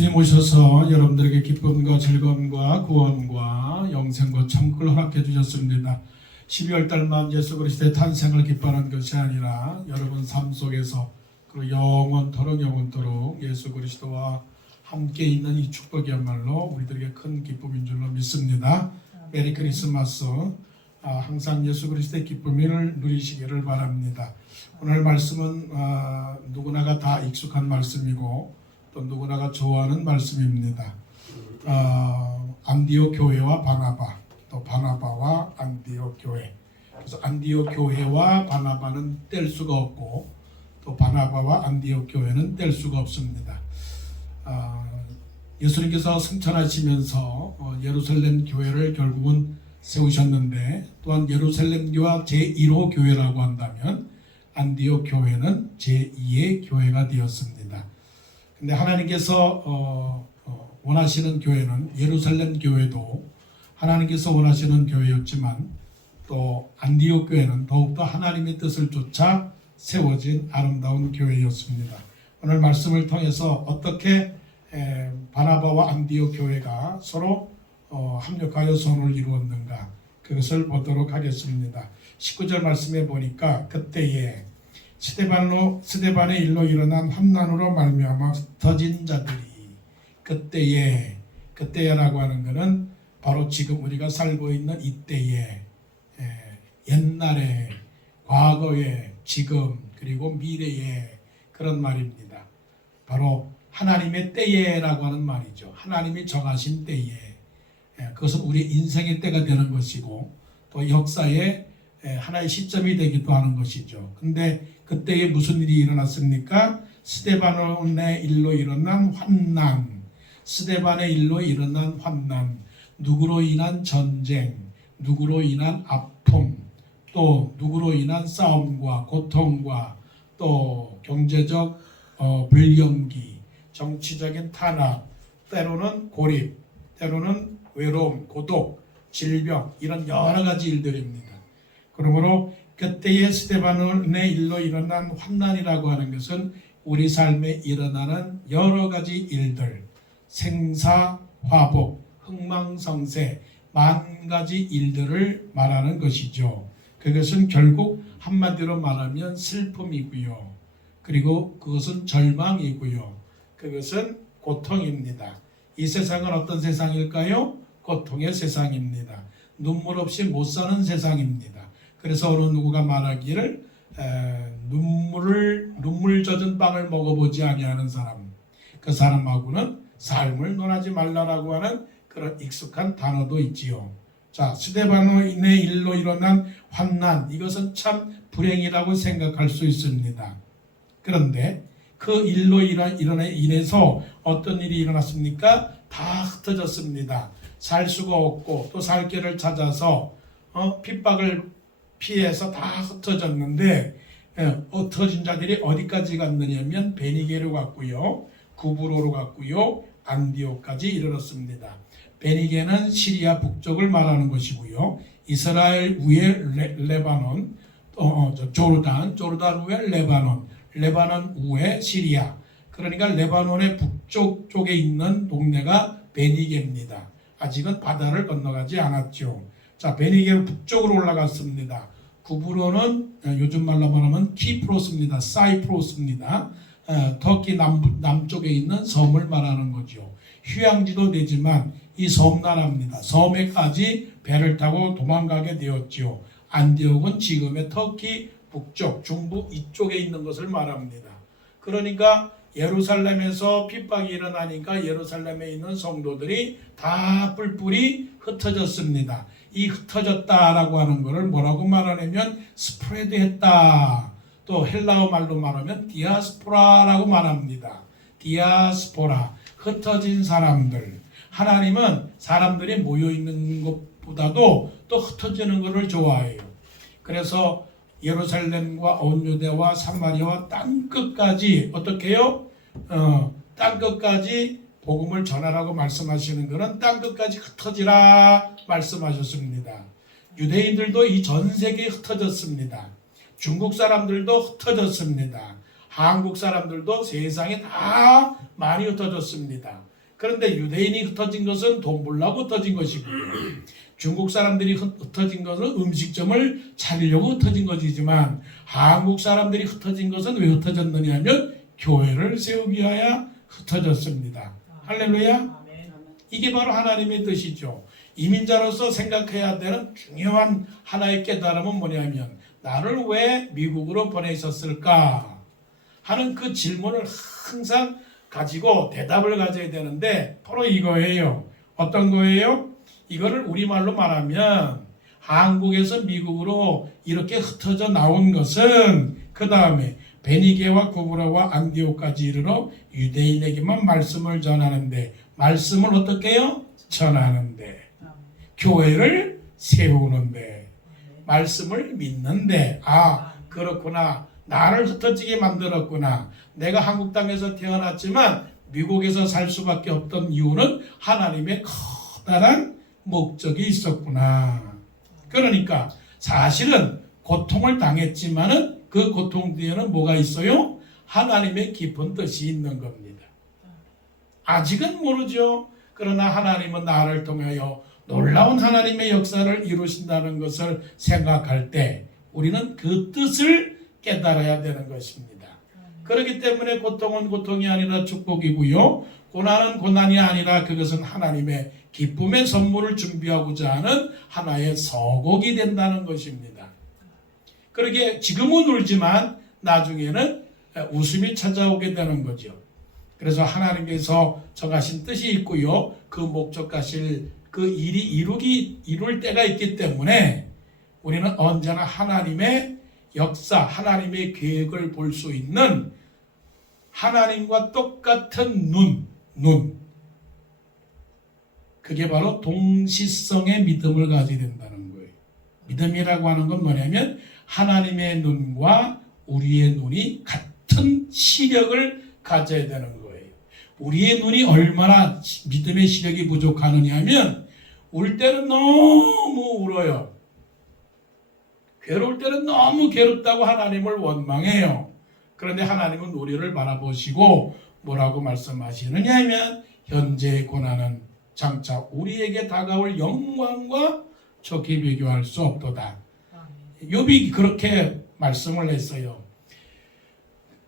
주님 오셔서 여러분들에게 기쁨과 즐거움과 구원과 영생과 천국을 허락해 주셨습니다. 12월 달만 예수 그리스도의 탄생을 기뻐하는 것이 아니라 여러분 삶 속에서 그리고 영원토록 예수 그리스도와 함께 있는 이 축복이야말로 우리들에게 큰 기쁨인 줄로 믿습니다. 메리 크리스마스. 항상 예수 그리스도의 기쁨을 누리시기를 바랍니다. 오늘 말씀은 누구나가 다 익숙한 말씀이고 또 누구나가 좋아하는 말씀입니다. 안디옥 교회와 바나바, 또 바나바와 안디옥 교회. 그래서 안디옥 교회와 바나바는 뗄 수가 없고 또 바나바와 안디옥 교회는 뗄 수가 없습니다. 예수님께서 승천하시면서 예루살렘 교회를 결국은 세우셨는데, 또한 예루살렘 교회와 제1호 교회라고 한다면 안디옥 교회는 제2의 교회가 되었습니다. 근데 하나님께서 원하시는 교회는 예루살렘 교회도 하나님께서 원하시는 교회였지만, 또 안디옥 교회는 더욱더 하나님의 뜻을 쫓아 세워진 아름다운 교회였습니다. 오늘 말씀을 통해서 어떻게 바나바와 안디옥 교회가 서로 합력하여 선을 이루었는가, 그것을 보도록 하겠습니다. 19절 말씀에 보니까 그때에 스데반의 일로 일어난 환난으로 말미암아 흩어진 자들이, 그때에라고 하는 것은 바로 지금 우리가 살고 있는 이때에, 옛날에, 과거에, 지금, 그리고 미래에, 그런 말입니다. 바로 하나님의 때에라고 하는 말이죠. 하나님이 정하신 때에, 그것은 우리 인생의 때가 되는 것이고 또 역사의 하나의 시점이 되기도 하는 것이죠. 근데 그때에 무슨 일이 일어났습니까? 스데반의 일로 일어난 환난, 스데반의 일로 일어난 환난, 누구로 인한 전쟁, 누구로 인한 아픔, 또 누구로 인한 싸움과 고통과 또 경제적 불경기, 정치적인 탄압, 때로는 고립, 때로는 외로움, 고독, 질병, 이런 여러 가지 일들입니다. 그러므로 그때의 스데반의 일로 일어난 환난이라고 하는 것은 우리 삶에 일어나는 여러 가지 일들, 생사화복, 흥망성쇠, 만 가지 일들을 말하는 것이죠. 그것은 결국 한마디로 말하면 슬픔이고요. 그리고 그것은 절망이고요. 그것은 고통입니다. 이 세상은 어떤 세상일까요? 고통의 세상입니다. 눈물 없이 못 사는 세상입니다. 그래서 어느 누구가 말하기를 눈물 젖은 빵을 먹어보지 아니하는 사람, 그 사람하고는 삶을 논하지 말라라고 하는 그런 익숙한 단어도 있지요. 자, 스데반의 일로 일어난 환난, 이것은 참 불행이라고 생각할 수 있습니다. 그런데 그 일로 인해서 어떤 일이 일어났습니까? 다 흩어졌습니다. 살 수가 없고 또 살 길을 찾아서 핍박을 피해서 다 흩어졌는데, 흩어진 자들이 어디까지 갔느냐면 베니게로 갔고요, 구브로로 갔고요, 안디옥까지 이르렀습니다. 베니게는 시리아 북쪽을 말하는 것이고요, 이스라엘 위에 레바논, 조르단 위에 레바논 위에 시리아, 그러니까 레바논의 북쪽 쪽에 있는 동네가 베니게입니다. 아직은 바다를 건너가지 않았죠. 자, 베니게로 북쪽으로 올라갔습니다. 구브로는 요즘 말로 말하면 키프로스입니다. 사이프로스입니다. 터키 남쪽에 있는 섬을 말하는 거죠. 휴양지도 되지만 이 섬나라입니다. 섬에까지 배를 타고 도망가게 되었죠. 안디옥은 지금의 터키 북쪽, 중부 이쪽에 있는 것을 말합니다. 그러니까 예루살렘에서 핍박이 일어나니까 예루살렘에 있는 성도들이 다 뿔뿔이 흩어졌습니다. 이 흩어졌다라고 하는 것을 뭐라고 말하냐면 스프레드 했다. 또 헬라어 말로 말하면 디아스포라라고 말합니다. 디아스포라, 흩어진 사람들. 하나님은 사람들이 모여있는 것보다도 또 흩어지는 것을 좋아해요. 그래서 예루살렘과 온 유대와 사마리아와 땅끝까지 어떻게 해요? 땅끝까지 복음을 전하라고 말씀하시는 것은 땅끝까지 흩어지라 말씀하셨습니다. 유대인들도 이 전 세계에 흩어졌습니다. 중국 사람들도 흩어졌습니다. 한국 사람들도 세상에 다 많이 흩어졌습니다. 그런데 유대인이 흩어진 것은 돈 벌려고 흩어진 것이고요. 중국 사람들이 흩어진 것은 음식점을 차리려고 흩어진 것이지만 한국 사람들이 흩어진 것은 왜 흩어졌느냐 하면 교회를 세우기 위하여 흩어졌습니다. 할렐루야. 이게 바로 하나님의 뜻이죠. 이민자로서 생각해야 되는 중요한 하나의 깨달음은 뭐냐면 나를 왜 미국으로 보내셨을까 하는 그 질문을 항상 가지고 대답을 가져야 되는데 바로 이거예요. 어떤 거예요? 이거를 우리말로 말하면 한국에서 미국으로 이렇게 흩어져 나온 것은 그 다음에 베니게와 구브라와 안디옥까지 이르러 유대인에게만 말씀을 전하는데 말씀을 어떻게 해요? 전하는데 교회를 세우는데 말씀을 믿는데 그렇구나 나를 흩어지게 만들었구나 내가 한국 땅에서 태어났지만 미국에서 살 수밖에 없던 이유는 하나님의 커다란 목적이 있었구나. 그러니까 사실은 고통을 당했지만은 그 고통 뒤에는 뭐가 있어요? 하나님의 깊은 뜻이 있는 겁니다. 아직은 모르죠. 그러나 하나님은 나를 통하여 놀라운 하나님의 역사를 이루신다는 것을 생각할 때 우리는 그 뜻을 깨달아야 되는 것입니다. 그렇기 때문에 고통은 고통이 아니라 축복이고요. 고난은 고난이 아니라 그것은 하나님의 기쁨의 선물을 준비하고자 하는 하나의 서곡이 된다는 것입니다. 그러게 지금은 울지만 나중에는 웃음이 찾아오게 되는 거죠. 그래서 하나님께서 정하신 뜻이 있고요. 그 목적하실 그 일이 이룰 때가 있기 때문에 우리는 언제나 하나님의 역사, 하나님의 계획을 볼 수 있는 하나님과 똑같은 눈. 그게 바로 동시성의 믿음을 가져야 된다는 거예요. 믿음이라고 하는 건 뭐냐면 하나님의 눈과 우리의 눈이 같은 시력을 가져야 되는 거예요. 우리의 눈이 얼마나 믿음의 시력이 부족하느냐 하면 울 때는 너무 울어요. 괴로울 때는 너무 괴롭다고 하나님을 원망해요. 그런데 하나님은 우리를 바라보시고 뭐라고 말씀하시느냐 하면 현재의 고난은 장차 우리에게 다가올 영광과 좋게 비교할 수 없도다. 욥이 그렇게 말씀을 했어요.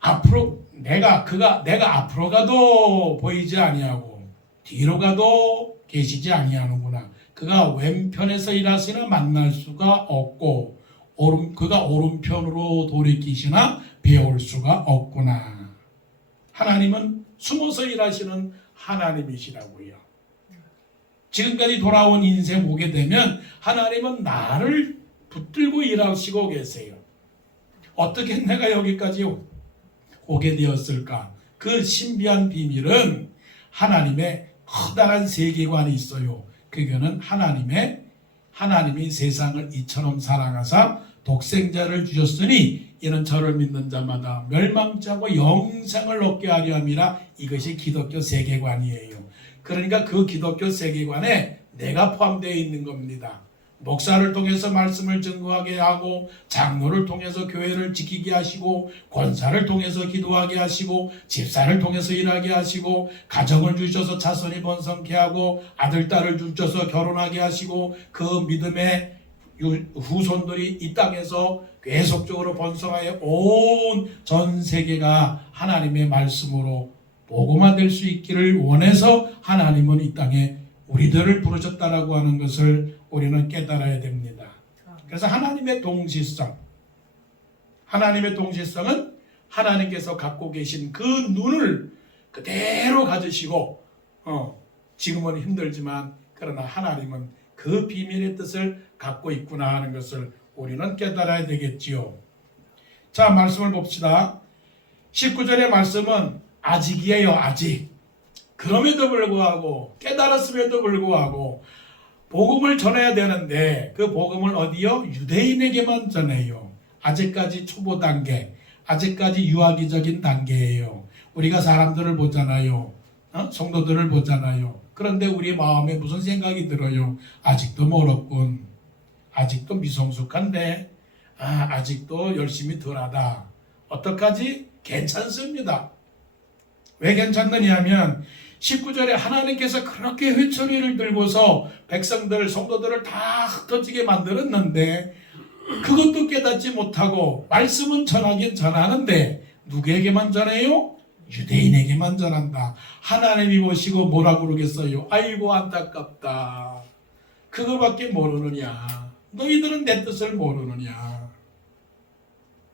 앞으로 내가 앞으로 가도 보이지 아니하고 뒤로 가도 계시지 아니하는구나. 그가 왼편에서 일하시나 만날 수가 없고 그가 오른편으로 돌이키시나 배울 수가 없구나. 하나님은 숨어서 일하시는 하나님이시라고요. 지금까지 돌아온 인생 오게 되면 하나님은 나를 붙들고 일하시고 계세요. 어떻게 내가 여기까지 오게 되었을까? 그 신비한 비밀은 하나님의 커다란 세계관이 있어요. 그거는 하나님이 세상을 이처럼 사랑하사 독생자를 주셨으니 이는 저를 믿는 자마다 멸망치 않고 영생을 얻게 하려 함이라. 이것이 기독교 세계관이에요. 그러니까 그 기독교 세계관에 내가 포함되어 있는 겁니다. 목사를 통해서 말씀을 증거하게 하고 장로를 통해서 교회를 지키게 하시고 권사를 통해서 기도하게 하시고 집사를 통해서 일하게 하시고 가정을 주셔서 자손이 번성케 하고 아들 딸을 주셔서 결혼하게 하시고 그 믿음의 후손들이 이 땅에서 계속적으로 번성하여 온 전 세계가 하나님의 말씀으로 복음화될 수 있기를 원해서 하나님은 이 땅에 우리들을 부르셨다라고 하는 것을 우리는 깨달아야 됩니다. 그래서 하나님의 동시성은 하나님께서 갖고 계신 그 눈을 그대로 가지시고 지금은 힘들지만 그러나 하나님은 그 비밀의 뜻을 갖고 있구나 하는 것을 우리는 깨달아야 되겠지요. 자, 말씀을 봅시다. 19절의 말씀은 아직이에요. 아직. 그럼에도 불구하고 깨달았음에도 불구하고 복음을 전해야 되는데 그 복음을 어디요? 유대인에게만 전해요. 아직까지 초보 단계, 아직까지 유아기적인 단계예요. 우리가 사람들을 보잖아요. 성도들을 보잖아요. 그런데 우리 마음에 무슨 생각이 들어요? 아직도 멀었군. 아직도 미성숙한데 아직도 열심히 덜하다. 어떡하지? 괜찮습니다. 왜 괜찮느냐 하면 19절에 하나님께서 그렇게 회초리를 들고서 백성들, 성도들을 다 흩어지게 만들었는데 그것도 깨닫지 못하고 말씀은 전하긴 전하는데 누구에게만 전해요? 유대인에게만 전한다. 하나님이 보시고 뭐라 그러겠어요? 아이고 안타깝다. 그거밖에 모르느냐. 너희들은 내 뜻을 모르느냐.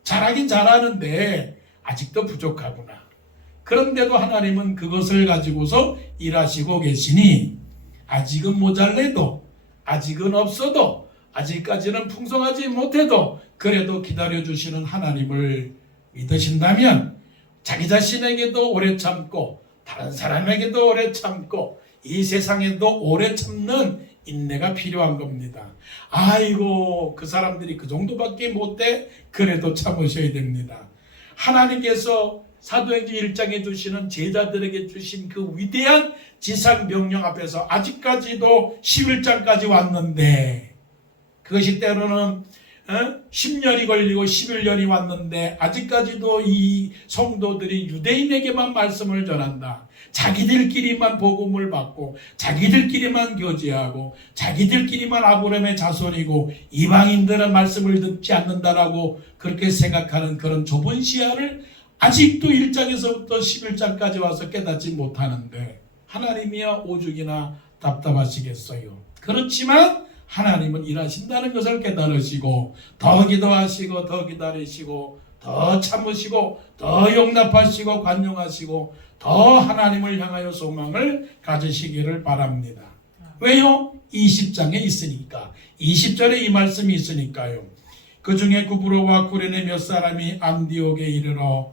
잘하긴 잘하는데 아직도 부족하구나. 그런데도 하나님은 그것을 가지고서 일하시고 계시니 아직은 모자래도 아직은 없어도 아직까지는 풍성하지 못해도 그래도 기다려주시는 하나님을 믿으신다면 자기 자신에게도 오래 참고 다른 사람에게도 오래 참고 이 세상에도 오래 참는 인내가 필요한 겁니다. 아이고 그 사람들이 그 정도밖에 못해. 그래도 참으셔야 됩니다. 하나님께서 사도행전 1장에 주시는 제자들에게 주신 그 위대한 지상명령 앞에서 아직까지도 11장까지 왔는데 그것이 때로는 10년이 걸리고 11년이 왔는데 아직까지도 이 성도들이 유대인에게만 말씀을 전한다. 자기들끼리만 복음을 받고 자기들끼리만 교제하고 자기들끼리만 아브라함의 자손이고 이방인들은 말씀을 듣지 않는다라고 그렇게 생각하는 그런 좁은 시야를 아직도 1장에서부터 11장까지 와서 깨닫지 못하는데 하나님이야 오죽이나 답답하시겠어요. 그렇지만 하나님은 일하신다는 것을 깨달으시고 더 기도하시고 더 기다리시고 더 참으시고 더 용납하시고 관용하시고 더 하나님을 향하여 소망을 가지시기를 바랍니다. 왜요? 20장에 있으니까. 20절에 이 말씀이 있으니까요. 그 중에 구브로와 구레네 몇 사람이 안디옥에 이르러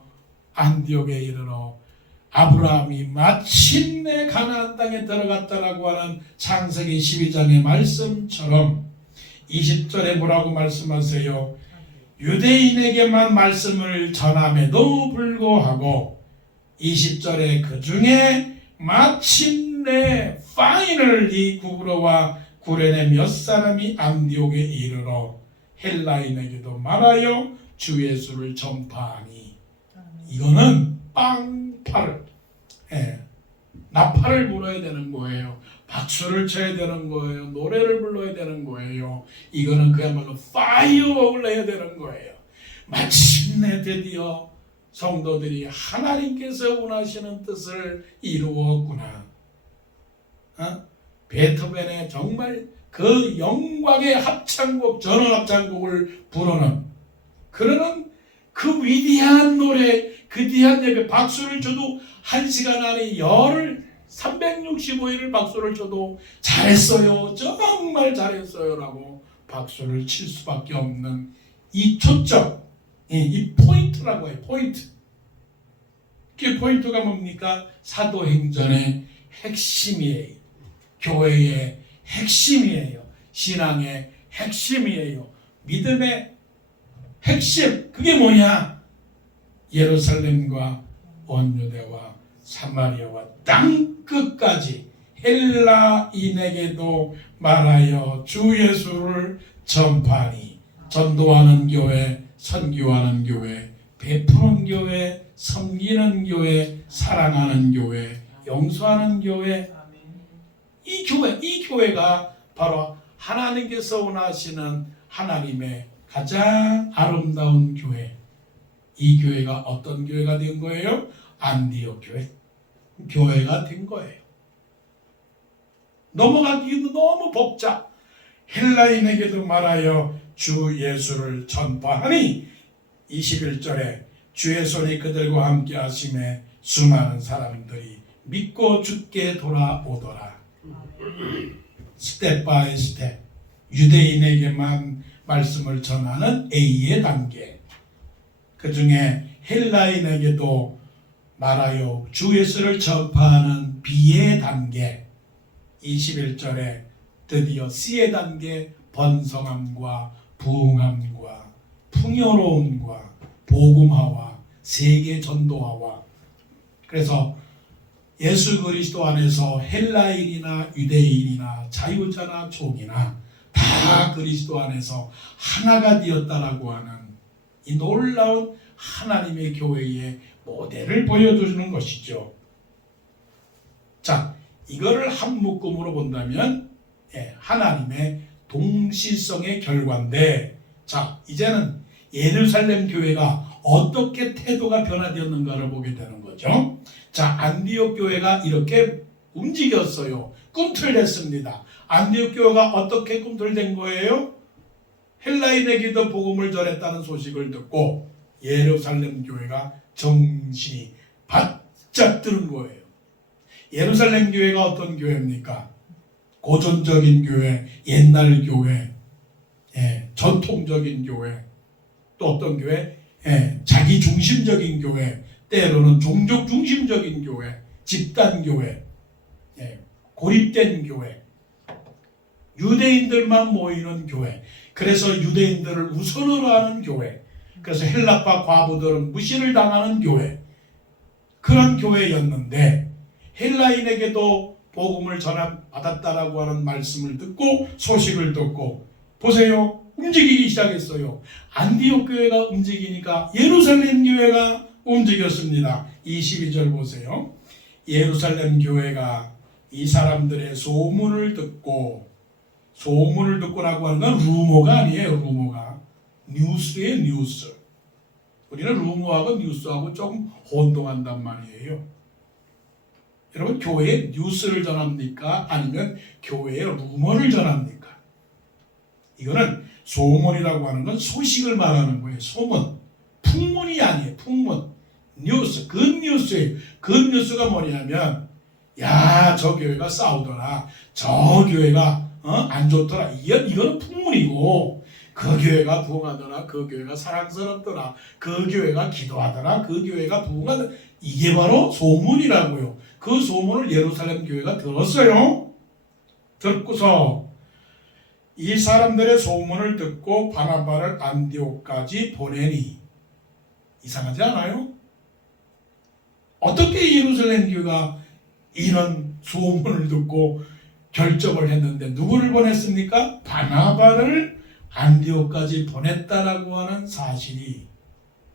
아브라함이 마침내 가나안 땅에 들어갔다라고 하는 창세기 12장의 말씀처럼 20절에 뭐라고 말씀하세요? 유대인에게만 말씀을 전함에도 불구하고 20절에 그 중에 마침내 파이널리 구브로와 구레네 몇 사람이 안디옥에 이르러 헬라인에게도 말하여 주 예수를 전파하니 이거는 빵파를 나팔을 불어야 되는 거예요. 박수를 쳐야 되는 거예요. 노래를 불러야 되는 거예요. 이거는 그야말로 파이어웍을 해야 되는 거예요. 마침내 드디어 성도들이 하나님께서 원하시는 뜻을 이루었구나. 베토벤의 정말 그 영광의 합창곡, 전원합창곡을 부르는 그러는 그 위대한 노래, 그 위대한 예배, 박수를 쳐도 1시간 안에 열을 365일을 박수를 쳐도 잘했어요, 정말 잘했어요 라고 박수를 칠 수밖에 없는 이 초점, 이 포인트라고 해요. 포인트. 그 포인트가 뭡니까? 사도행전의 핵심이에요. 교회의 핵심이에요. 신앙의 핵심이에요. 믿음의 핵심. 그게 뭐냐? 예루살렘과 온 유대와 사마리아와 땅끝까지 헬라인에게도 말하여 주 예수를 전파하니. 전도하는 교회, 선교하는 교회, 베푸는 교회, 섬기는 교회, 사랑하는 교회, 용서하는 교회. 이 교회가 바로 하나님께서 원하시는 하나님의 가장 아름다운 교회. 이 교회가 어떤 교회가 된 거예요? 안디옥 교회가 된 거예요. 넘어가기도 너무 복잡. 헬라인에게도 말하여 주 예수를 전파하니 21절에 주의 손이 그들과 함께 하심에 수많은 사람들이 믿고 주께 돌아오더라. 스텝 바이 스텝 유대인에게만 말씀을 전하는 A의 단계, 그 중에 헬라인에게도 말하여 주 예수를 전파하는 B의 단계, 21절에 드디어 C의 단계, 번성함과 부흥함과 풍요로움과 복음화와 세계 전도화와. 그래서 예수 그리스도 안에서 헬라인이나 유대인이나 자유자나 종이나 다 그리스도 안에서 하나가 되었다라고 하는 이 놀라운 하나님의 교회의 모델을 보여주는 것이죠. 자, 이거를 한 묶음으로 본다면 하나님의 동시성의 결과인데, 자, 이제는 예루살렘 교회가 어떻게 태도가 변화되었는가를 보게 되는 거죠. 자, 안디옥 교회가 이렇게 움직였어요. 꿈틀댔습니다. 안디옥 교회가 어떻게 꿈틀댄 거예요? 헬라인에게도 복음을 전했다는 소식을 듣고 예루살렘 교회가 정신이 바짝 드는 거예요. 예루살렘 교회가 어떤 교회입니까? 고전적인 교회, 옛날 교회, 전통적인 교회, 또 어떤 교회? 자기 중심적인 교회, 때로는 종족 중심적인 교회, 집단 교회, 고립된 교회, 유대인들만 모이는 교회, 그래서 유대인들을 우선으로 하는 교회, 그래서 헬라파 과부들은 무시를 당하는 교회, 그런 교회였는데 헬라인에게도 복음을 전받았다라고 하는 말씀을 듣고 소식을 듣고 보세요. 움직이기 시작했어요. 안디옥 교회가 움직이니까 예루살렘 교회가 움직였습니다. 22절 보세요. 예루살렘 교회가 이 사람들의 소문을 듣고라고 하는 건 루머가 아니에요. 루머가 뉴스예요. 뉴스. 우리는 루머하고 뉴스하고 조금 혼동한단 말이에요. 여러분, 교회에 뉴스를 전합니까? 아니면 교회에 루머를 전합니까? 이거는 소문이라고 하는 건 소식을 말하는 거예요. 소문. 풍문이 아니에요. 풍문. 뉴스. 굿뉴스예요. 굿뉴스가 뭐냐면, 야, 저 교회가 싸우더라. 저 교회가 안 좋더라. 이거는 풍문이고, 그 교회가 부흥하더라. 그 교회가 사랑스럽더라. 그 교회가 기도하더라. 그 교회가 부흥하더라. 이게 바로 소문이라고요. 그 소문을 예루살렘 교회가 들었어요. 듣고서 이 사람들의 소문을 듣고 바나바를 안디옥까지 보내니. 이상하지 않아요? 어떻게 예루살렘 교회가 이런 소문을 듣고 결정을 했는데 누구를 보냈습니까? 바나바를 안디옥까지 보냈다라고 하는 사실이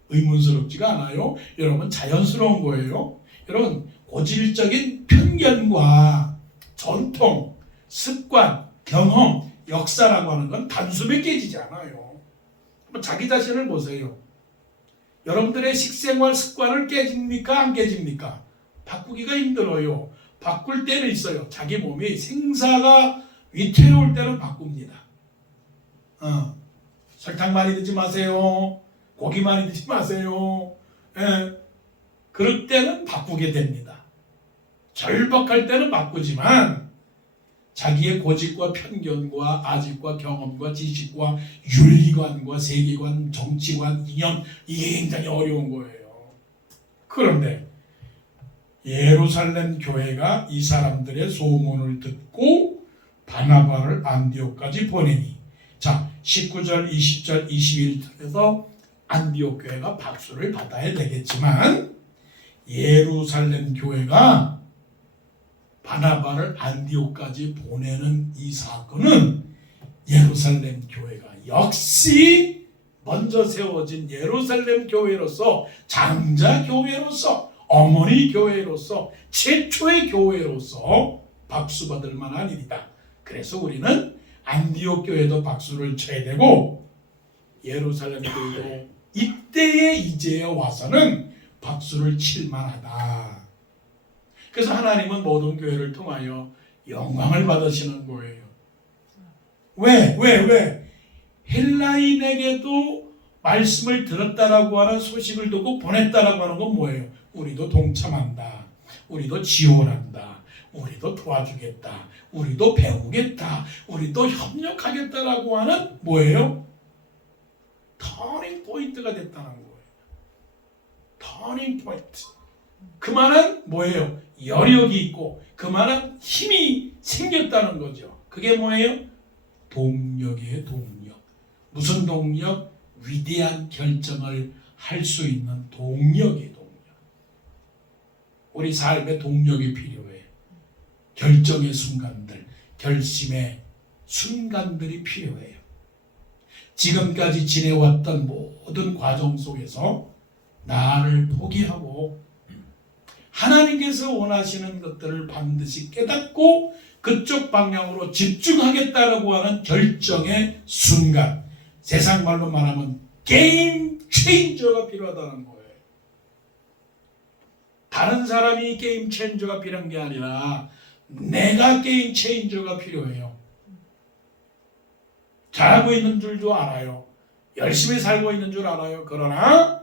의문스럽지가 않아요? 여러분, 자연스러운 거예요. 여러분, 고질적인 편견과 전통, 습관, 경험, 역사라고 하는 건 단숨에 깨지지 않아요. 자기 자신을 보세요. 여러분들의 식생활 습관을 깨집니까? 안 깨집니까? 바꾸기가 힘들어요. 바꿀 때는 있어요. 자기 몸이 생사가 위태로울 때는 바꿉니다. 설탕 많이 넣지 마세요. 고기 많이 넣지 마세요. 그럴 때는 바꾸게 됩니다. 절박할 때는 바꾸지만 자기의 고집과 편견과 아집과 경험과 지식과 윤리관과 세계관, 정치관, 이념, 이게 굉장히 어려운 거예요. 그런데 예루살렘 교회가 이 사람들의 소문을 듣고 바나바를 안디옥까지 보내니, 자, 19절, 20절, 21절에서 안디옥 교회가 박수를 받아야 되겠지만 예루살렘 교회가 바나바를 안디옥까지 보내는 이 사건은 예루살렘 교회가 역시 먼저 세워진 예루살렘 교회로서, 장자 교회로서, 어머니 교회로서, 최초의 교회로서 박수받을 만한 일이다. 그래서 우리는 안디옥 교회도 박수를 쳐야 되고 예루살렘 교회도 이때에 이제에 와서는 박수를 칠 만하다. 그래서 하나님은 모든 교회를 통하여 영광을 받으시는 거예요. 왜? 헬라인에게도 말씀을 들었다라고 하는 소식을 듣고 보냈다라고 하는 건 뭐예요? 우리도 동참한다. 우리도 지원한다. 우리도 도와주겠다. 우리도 배우겠다. 우리도 협력하겠다라고 하는 뭐예요? 터닝 포인트가 됐다는 거예요. 터닝 포인트. 그만한 뭐예요? 여력이 있고 그만한 힘이 생겼다는 거죠. 그게 뭐예요? 동력이에요. 동력. 무슨 동력? 위대한 결정을 할 수 있는 동력이에요. 동력. 우리 삶에 동력이 필요해요. 결정의 순간들, 결심의 순간들이 필요해요. 지금까지 지내왔던 모든 과정 속에서 나를 포기하고 하나님께서 원하시는 것들을 반드시 깨닫고 그쪽 방향으로 집중하겠다라고 하는 결정의 순간, 세상 말로 말하면 게임 체인저가 필요하다는 거예요. 다른 사람이 게임 체인저가 필요한 게 아니라 내가 게임 체인저가 필요해요. 잘하고 있는 줄도 알아요. 열심히 살고 있는 줄 알아요. 그러나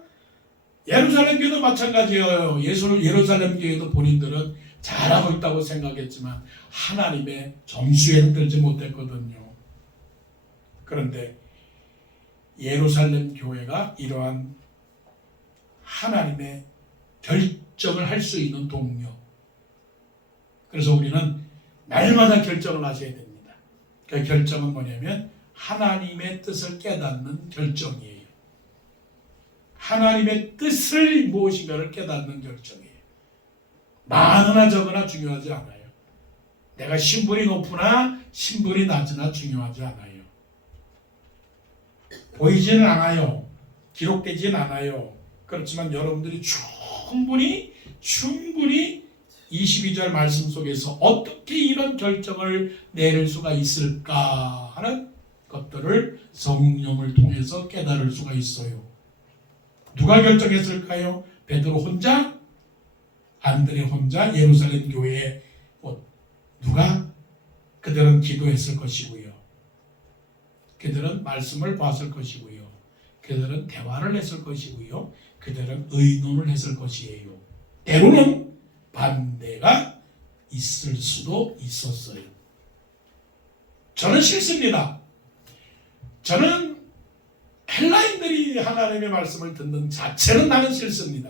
예루살렘 교회도 마찬가지예요. 예루살렘 교회도 본인들은 잘하고 있다고 생각했지만 하나님의 점수에 들지 못했거든요. 그런데 예루살렘 교회가 이러한 하나님의 결정을 할 수 있는 동력. 그래서 우리는 날마다 결정을 하셔야 됩니다. 그 결정은 뭐냐면 하나님의 뜻을 깨닫는 결정이에요. 하나님의 뜻을 무엇인가를 깨닫는 결정이에요. 많으나 적으나 중요하지 않아요. 내가 신분이 높으나 신분이 낮으나 중요하지 않아요. 보이지는 않아요. 기록되지는 않아요. 그렇지만 여러분들이 충분히 22절 말씀 속에서 어떻게 이런 결정을 내릴 수가 있을까 하는 것들을 성령을 통해서 깨달을 수가 있어요. 누가 결정했을까요? 베드로 혼자? 안드레 혼자? 예루살렘 교회에 누가? 그들은 기도했을 것이고요. 그들은 말씀을 봤을 것이고요. 그들은 대화를 했을 것이고요. 그들은 의논을 했을 것이에요. 때로는 반대가 있을 수도 있었어요. 저는 싫습니다. 저는 헬라인들이 하나님의 말씀을 듣는 자체는 나는 싫습니다.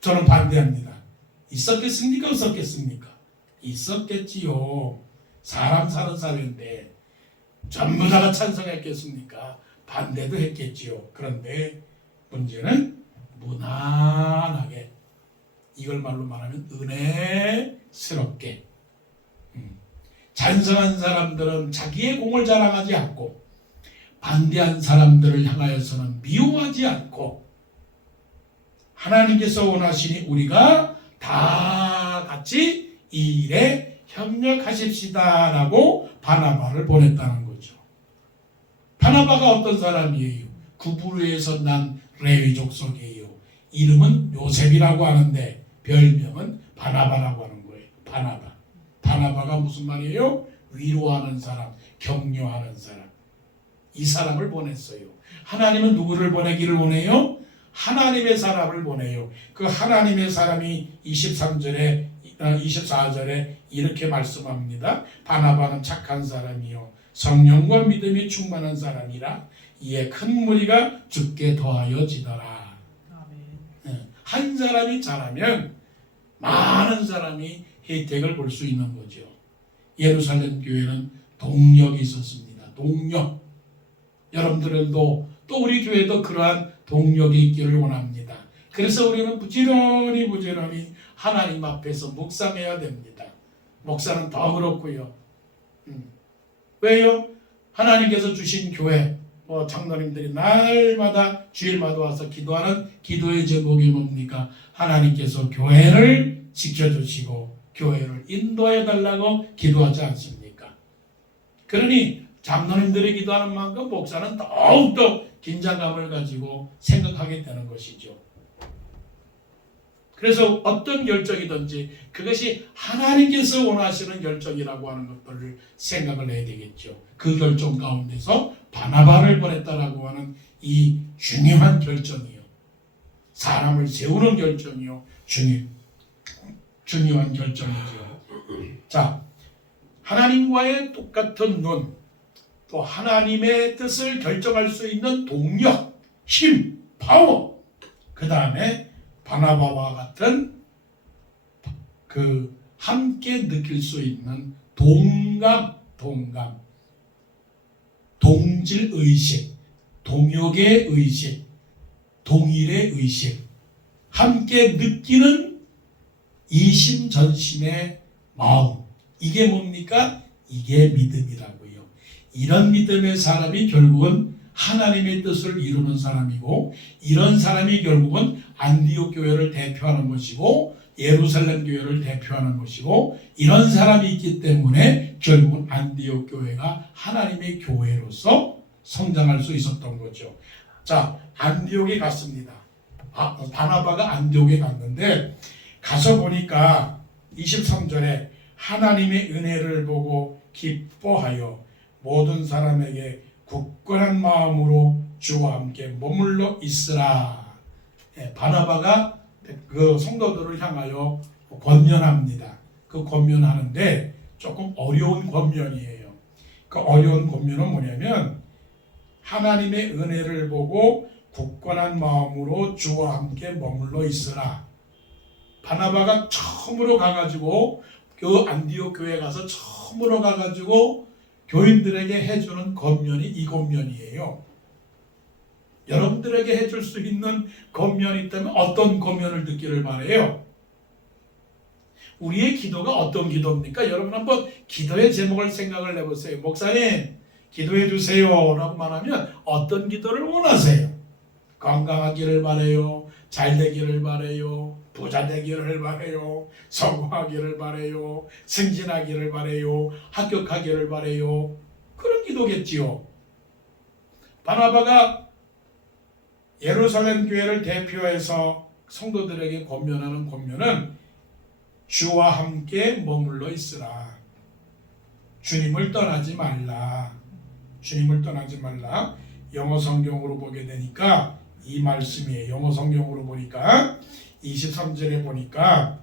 저는 반대합니다. 있었겠습니까? 없었겠습니까? 있었겠지요. 사람 사는 사회인데 전부 다가 찬성했겠습니까? 반대도 했겠지요. 그런데 문제는 무난하게, 이걸 말로 말하면 은혜스럽게, 찬성한 사람들은 자기의 공을 자랑하지 않고 반대한 사람들을 향하여서는 미워하지 않고 하나님께서 원하시니 우리가 다 같이 이 일에 협력하십시다 라고 바나바를 보냈다는 거죠. 바나바가 어떤 사람이에요? 구브로에서 난 레위 족속이에요. 이름은 요셉이라고 하는데 별명은 바나바라고 하는 거예요. 바나바가 무슨 말이에요? 위로하는 사람, 격려하는 사람. 이 사람을 보냈어요. 하나님은 누구를 보내기를 원해요? 하나님의 사람을 보내요. 그 하나님의 사람이 24절에 이렇게 말씀합니다. 바나바는 착한 사람이요 성령과 믿음이 충만한 사람이라 이에 큰 무리가 주께 더하여지더라. 한 사람이 잘하면 많은 사람이 혜택을 볼 수 있는 거죠. 예루살렘 교회는 동력이 있었습니다. 동력. 여러분들도 또 우리 교회도 그러한 동력이 있기를 원합니다. 그래서 우리는 부지런히 하나님 앞에서 묵상해야 됩니다. 목사는 더 그렇고요. 왜요? 하나님께서 주신 교회, 장로님들이 날마다 주일마다 와서 기도하는 기도의 제목이 뭡니까? 하나님께서 교회를 지켜주시고 교회를 인도해 달라고 기도하지 않습니까? 그러니 장로님들이 기도하는 만큼 목사는 더욱더 긴장감을 가지고 생각하게 되는 것이죠. 그래서 어떤 결정이든지 그것이 하나님께서 원하시는 결정이라고 하는 것들을 생각을 해야 되겠죠. 그 결정 가운데서 바나바를 보냈다라고 하는 이 중요한 결정이요. 사람을 세우는 결정이요. 중요한 결정이죠. 자, 하나님과의 똑같은 눈, 또 하나님의 뜻을 결정할 수 있는 동력, 힘, 파워, 그 다음에 바나바와 같은 그 함께 느낄 수 있는 동감, 동질 의식, 동역의 의식, 동일의 의식, 함께 느끼는 이심전심의 마음, 이게 뭡니까? 이게 믿음이라고요. 이런 믿음의 사람이 결국은 하나님의 뜻을 이루는 사람이고, 이런 사람이 결국은 안디옥 교회를 대표하는 것이고, 예루살렘 교회를 대표하는 것이고 이런 사람이 있기 때문에 결국은 안디옥 교회가 하나님의 교회로서 성장할 수 있었던 거죠. 자, 안디옥에 갔습니다. 바나바가 안디옥에 갔는데 가서 보니까 23절에 하나님의 은혜를 보고 기뻐하여 모든 사람에게 굳건한 마음으로 주와 함께 머물러 있으라. 바나바가 그 성도들을 향하여 권면합니다. 그 권면하는데 조금 어려운 권면이에요. 그 어려운 권면은 뭐냐면 하나님의 은혜를 보고 굳건한 마음으로 주와 함께 머물러 있으라. 바나바가 처음으로 가가지고 그 안디옥 교회에 가서 처음으로 가가지고 교인들에게 해주는 권면이 이 권면이에요. 여러분들에게 해줄 수 있는 권면이 있다면 어떤 권면을 듣기를 바라요? 우리의 기도가 어떤 기도입니까? 여러분 한번 기도의 제목을 생각을 해보세요. 목사님 기도해 주세요 라고 말하면 어떤 기도를 원하세요? 건강하기를 바라요, 잘 되기를 바라요, 부자 되기를 바라요, 성공하기를 바라요, 승진하기를 바라요, 합격하기를 바라요. 그런 기도겠지요. 바나바가 예루살렘 교회를 대표해서 성도들에게 권면하는 권면은 주와 함께 머물러 있으라. 주님을 떠나지 말라. 주님을 떠나지 말라. 영어 성경으로 보게 되니까 이 말씀이에요. 영어 성경으로 보니까 23절에 보니까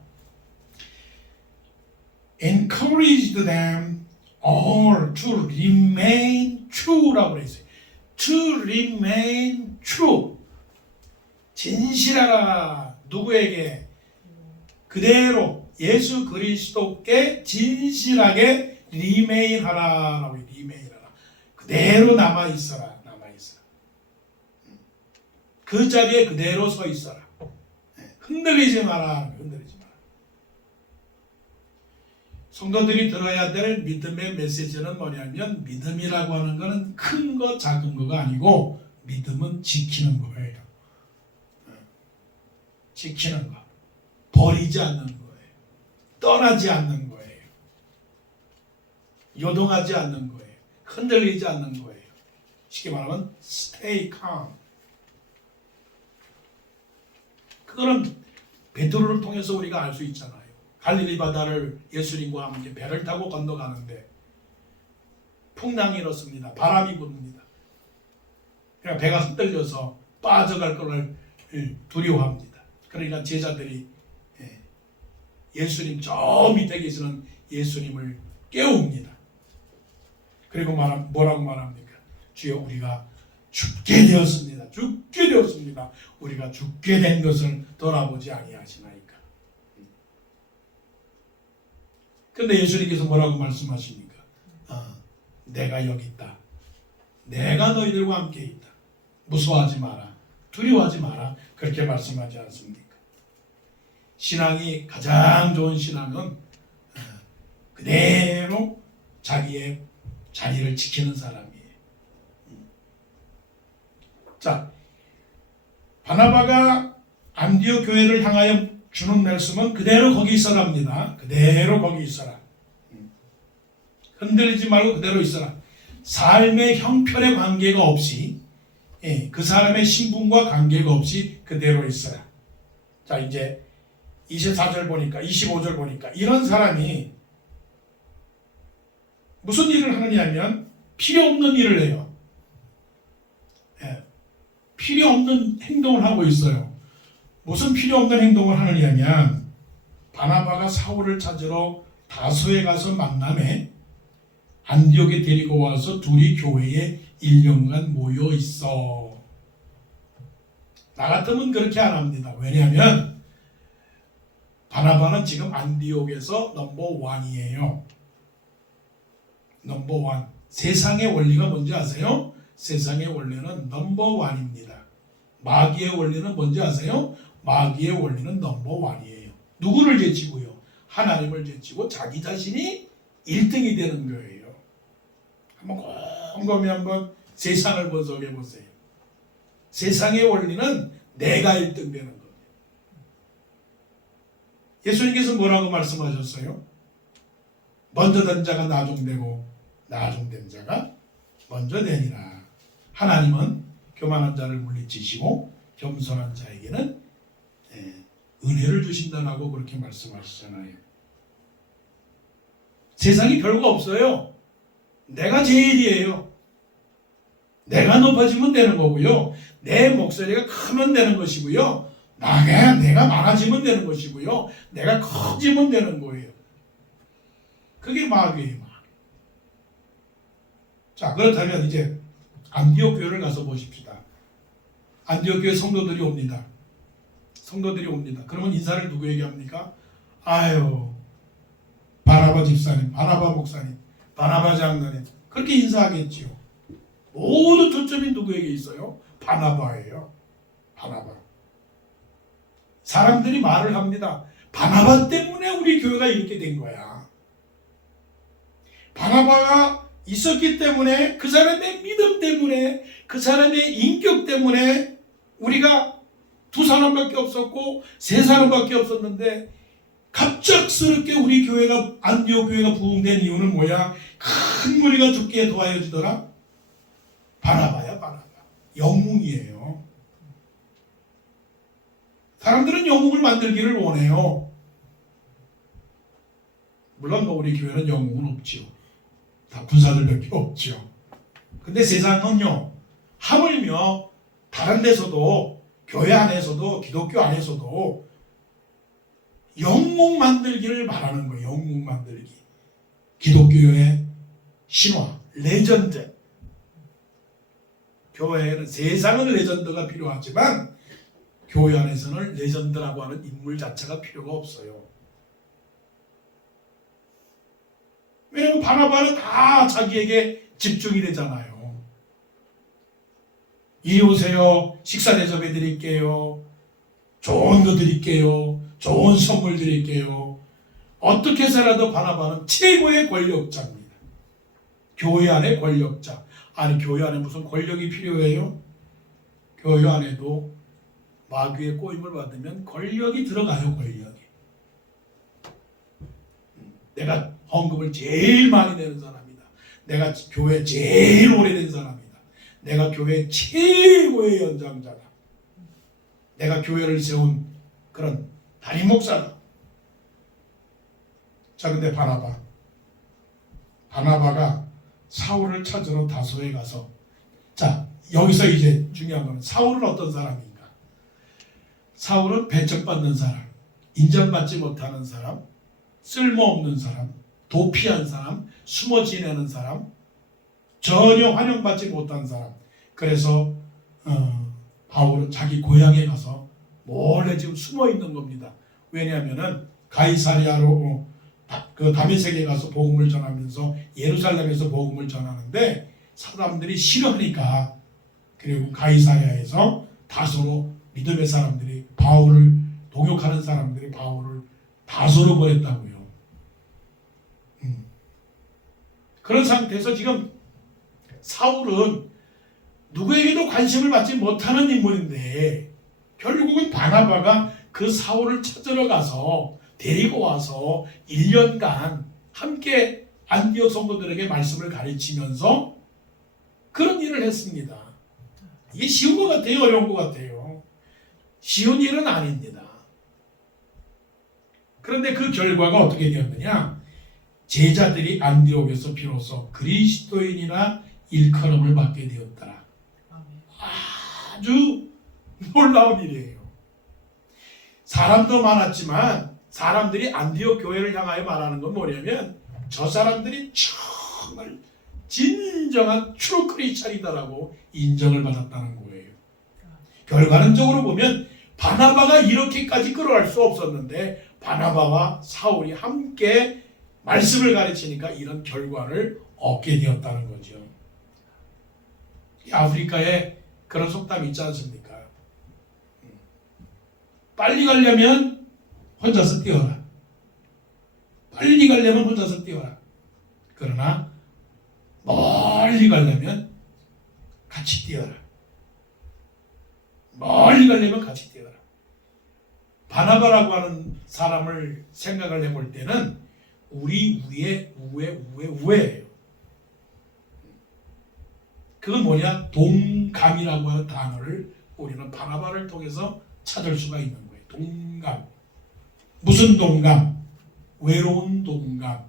encouraged them all to remain true라고 했어요. to remain true. 진실하라. 누구에게? 그대로 예수 그리스도께 진실하게 remain하라라고 해요. remain하라. 그대로 남아 있어라. 남아 있어라. 그 자리에 그대로 서 있어라. 흔들리지 마라. 흔들리지 마라. 성도들이 들어야 될 믿음의 메시지는 뭐냐면 믿음이라고 하는 것은 큰 거 작은 거가 아니고 믿음은 지키는 거예요. 지키는 거. 버리지 않는 거예요. 떠나지 않는 거예요. 요동하지 않는 거예요. 흔들리지 않는 거예요. 쉽게 말하면 stay calm. 그거는 베드로를 통해서 우리가 알 수 있잖아요. 갈릴리 바다를 예수님과 함께 배를 타고 건너가는데 풍랑이 일었습니다. 바람이 부릅니다. 그러니까 배가 흔들려서 빠져갈 것을 두려워합니다. 그러니까 제자들이 예수님 저 밑에 계시는 예수님을 깨웁니다. 그리고 뭐라고 말합니까? 주여 우리가 죽게 되었습니다. 죽게 되었습니다. 우리가 죽게 된 것을 돌아보지 아니하시나이까. 근데 예수님께서 뭐라고 말씀하십니까? 내가 여기 있다. 내가 너희들과 함께 있다. 무서워하지 마라. 두려워하지 마라. 그렇게 말씀하지 않습니까? 신앙이 가장 좋은 신앙은 그대로 자기의 자리를 지키는 사람이에요. 자, 바나바가 안디옥 교회를 향하여 주는 말씀은 그대로 거기 있어랍니다. 그대로 거기 있어라. 흔들리지 말고 그대로 있어라. 삶의 형편에 관계가 없이 그 사람의 신분과 관계가 없이 그대로 있어라. 자, 이제 24절 보니까 25절 보니까 이런 사람이 무슨 일을 하느냐면 필요 없는 일을 해요. 필요 없는 행동을 하고 있어요. 무슨 필요 없는 행동을 하느냐면 바나바가 사울을 찾으러 다소에 가서 만남에 안디옥에 데리고 와서 둘이 교회에 1년간 모여 있어. 나 같으면 그렇게 안 합니다. 왜냐하면 바나바는 지금 안디옥에서 넘버원이에요. 넘버원. 세상의 원리가 뭔지 아세요? 세상의 원리는 넘버원입니다. 마귀의 원리는 뭔지 아세요? 마귀의 원리는 넘버원이에요. 누구를 제치고요? 하나님을 제치고 자기 자신이 1등이 되는 거예요. 한번 곰곰이 한번 세상을 분석해 보세요. 세상의 원리는 내가 1등 되는 거예요. 예수님께서 뭐라고 말씀하셨어요? 먼저 된 자가 나중되고 나중된 자가 먼저 되니라. 하나님은 교만한 자를 물리치시고 겸손한 자에게는 은혜를 주신다라고 그렇게 말씀하시잖아요. 세상이 별거 없어요. 내가 제일이에요. 내가 높아지면 되는 거고요. 내 목소리가 크면 되는 것이고요. 내가 많아지면 되는 것이고요. 내가 커지면 되는 거예요. 그게 마귀예요. 자, 그렇다면 이제 안디옥 교회를 가서 보십시다. 안디옥 교회 성도들이 옵니다. 성도들이 옵니다. 그러면 인사를 누구에게 합니까? 아유, 바나바 집사님, 바나바 목사님, 바나바 장로님, 그렇게 인사하겠지요. 모든 초점이 누구에게 있어요? 바나바예요. 바나바. 사람들이 말을 합니다. 바나바 때문에 우리 교회가 이렇게 된 거야. 바나바가 있었기 때문에, 그 사람의 믿음 때문에, 그 사람의 인격 때문에 우리가 2사람밖에 없었고 3사람밖에 없었는데, 갑작스럽게 우리 교회가, 안디옥 교회가 부흥된 이유는 뭐야? 큰 무리가 죽게 도와주더라. 바나바야, 바나바. 영웅이에요. 사람들은 영웅을 만들기를 원해요. 물론 우리 교회는 영웅은 없지요. 다 군사들밖에 없죠. 근데 세상은요, 하물며 다른 데서도, 교회 안에서도, 기독교 안에서도 영웅 만들기를 바라는 거예요. 영웅 만들기. 기독교의 신화, 레전드. 교회에는, 세상은 레전드가 필요하지만 교회 안에서는 레전드라고 하는 인물 자체가 필요가 없어요. 왜냐하면 바나바는 다 자기에게 집중이 되잖아요. 이리 오세요. 식사 대접해 드릴게요. 좋은 거 드릴게요. 좋은 선물 드릴게요. 어떻게 해서라도 바나바는 최고의 권력자입니다. 교회 안의 권력자. 아니, 교회 안에 무슨 권력이 필요해요? 교회 안에도 마귀의 꼬임을 받으면 권력이 들어가요. 권력이. 내가 헌금을 제일 많이 내는 사람이다. 내가 교회 제일 오래된 사람이다. 내가 교회 최고의 연장자다. 내가 교회를 세운 그런 담임 목사다. 자, 근데 바나바가 사울을 찾으러 다소에 가서, 자, 여기서 이제 중요한 건 사울은 어떤 사람인가? 사울은 배척받는 사람, 인정받지 못하는 사람, 쓸모없는 사람, 도피한 사람, 숨어 지내는 사람, 전혀 환영받지 못한 사람. 그래서 바울은 자기 고향에 가서 몰래 지금 숨어 있는 겁니다. 왜냐하면은 가이사랴로 그 다메섹에 가서 복음을 전하면서 예루살렘에서 복음을 전하는데 사람들이 싫어하니까, 그리고 가이사랴에서 다소로 믿음의 사람들이 바울을 동역하는 사람들이 바울을 다소로 보냈다고요. 그런 상태에서 지금 사울은 누구에게도 관심을 받지 못하는 인물인데, 결국은 바나바가 그 사울을 찾으러 가서 데리고 와서 1년간 함께 안디옥 성도들에게 말씀을 가르치면서 그런 일을 했습니다. 이게 쉬운 것 같아요? 어려운 것 같아요? 쉬운 일은 아닙니다. 그런데 그 결과가 어떻게 되었느냐? 제자들이 안디옥에서 비로소 그리스도인이라 일컬음을 받게 되었더라. 아주 놀라운 일이에요. 사람도 많았지만 사람들이 안디옥 교회를 향하여 말하는 건 뭐냐면, 저 사람들이 정말 진정한 트루 크리스찬이다라고 인정을 받았다는 거예요. 결과론적으로 보면 바나바가 이렇게까지 끌어갈 수 없었는데, 바나바와 사울이 함께 말씀을 가르치니까 이런 결과를 얻게 되었다는 거죠. 아프리카에 그런 속담이 있지 않습니까? 빨리 가려면 혼자서 뛰어라. 빨리 가려면 혼자서 뛰어라. 그러나 멀리 가려면 같이 뛰어라. 멀리 가려면 같이 뛰어라. 바나바라고 하는 사람을 생각을 해볼 때는 우리 우에예요. 그건 뭐냐? 동감이라고 하는 단어를 우리는 바나바를 통해서 찾을 수가 있는 거예요. 동감. 무슨 동감? 외로운 동감.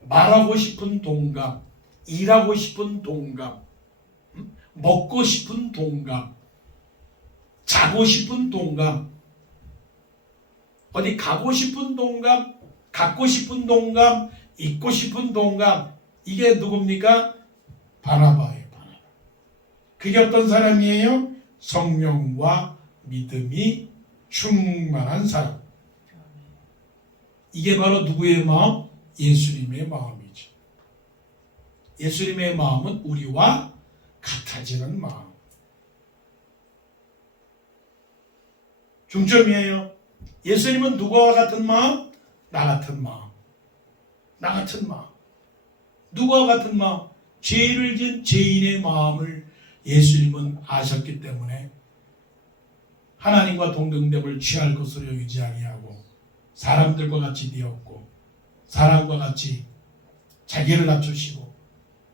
말하고 싶은 동감. 일하고 싶은 동감. 먹고 싶은 동감. 자고 싶은 동감. 어디 가고 싶은 동감. 갖고 싶은 동감. 있고 싶은 동감. 이게 누굽니까? 바나바예요. 바나바. 그게 어떤 사람이에요? 성령과 믿음이 충만한 사람. 이게 바로 누구의 마음? 예수님의 마음이죠. 예수님의 마음은 우리와 같아지는 마음. 중점이에요. 예수님은 누구와 같은 마음? 나 같은 마음. 나 같은 마음. 누구와 같은 마음? 죄를 지은 죄인의 마음을 예수님은 아셨기 때문에 하나님과 동등됨을 취할 것으로 여기지 아니하고 사람들과 같이 되었고 사람과 같이 자기를 낮추시고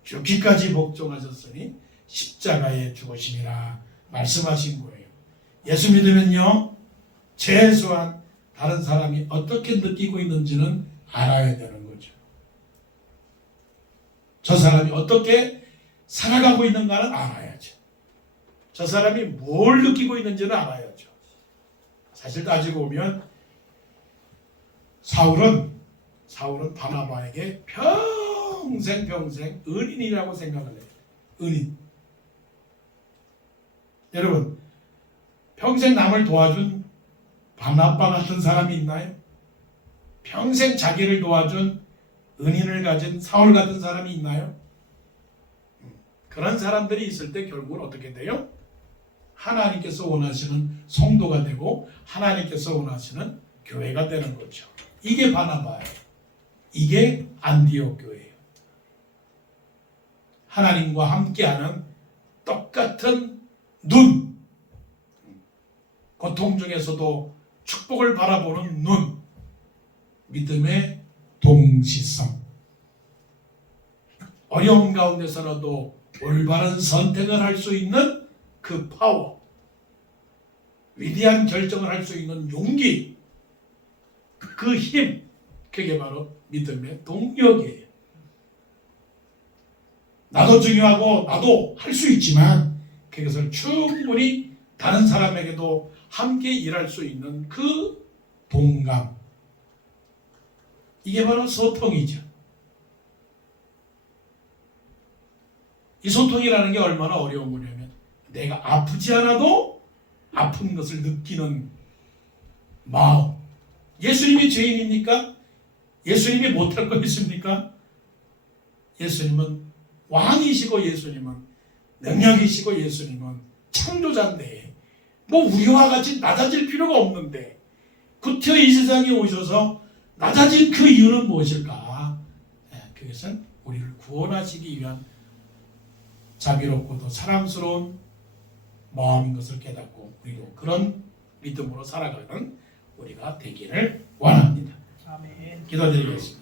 죽기까지 복종하셨으니 십자가에 죽으심이라 말씀하신 거예요. 예수 믿으면요, 최소한 다른 사람이 어떻게 느끼고 있는지는 알아야 되는 거죠. 저 사람이 어떻게 살아가고 있는가는 알아야죠. 저 사람이 뭘 느끼고 있는지는 알아야죠. 사실 따지고 보면 사울은 바나바에게 평생 은인이라고 생각을 해요. 은인. 여러분, 평생 남을 도와준 바나바 같은 사람이 있나요? 평생 자기를 도와준 은인을 가진 사울 같은 사람이 있나요? 그런 사람들이 있을 때 결국은 어떻게 돼요? 하나님께서 원하시는 성도가 되고 하나님께서 원하시는 교회가 되는 거죠. 이게 바나바예요. 이게 안디옥 교회예요. 하나님과 함께하는 똑같은 눈, 고통 중에서도 축복을 바라보는 눈, 믿음의 동시성, 어려운 가운데서라도 올바른 선택을 할 수 있는 그 파워, 위대한 결정을 할 수 있는 용기, 그 힘, 그게 바로 믿음의 동력이에요. 나도 중요하고 나도 할 수 있지만 그것을 충분히 다른 사람에게도 함께 일할 수 있는 그 동감, 이게 바로 소통이죠. 이 소통이라는 게 얼마나 어려운 거냐면 내가 아프지 않아도 아픈 것을 느끼는 마음. 예수님이 죄인입니까? 예수님이 못할 거 있습니까? 예수님은 왕이시고 예수님은 능력이시고 예수님은 창조자인데 뭐 우리와 같이 낮아질 필요가 없는데 구태여 이 세상에 오셔서 낮아진 그 이유는 무엇일까? 그것은 우리를 구원하시기 위한 자비롭고도 사랑스러운 마음인 것을 깨닫고 우리도 그런 믿음으로 살아가는 우리가 되기를 원합니다. 아멘. 기도드리겠습니다.